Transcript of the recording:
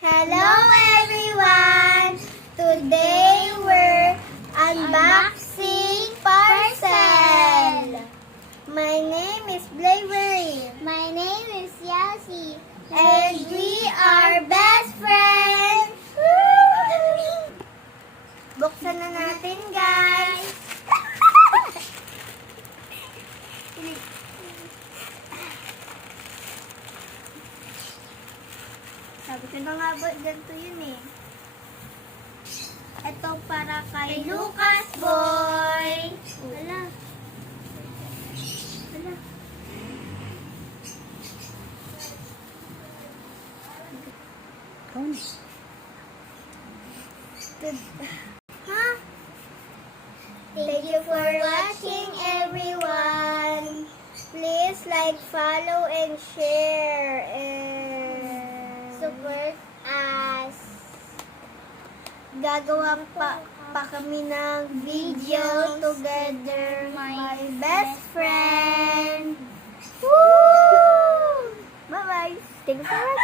Hello everyone! Today we're unboxing parcel. My name is Blavery. My name is Yasi. And we are best friends. Buksan na natin, guys. Sabi ko na nga ba, ganito yun eh. Ito para kay Lucas Boy. Wala. Wala. Ha? Thank you for watching, everyone. Please like, follow, and share. And Support us. gagawang pa kami ng video together, my best friend. Woo! Bye-bye. Thank you for watching.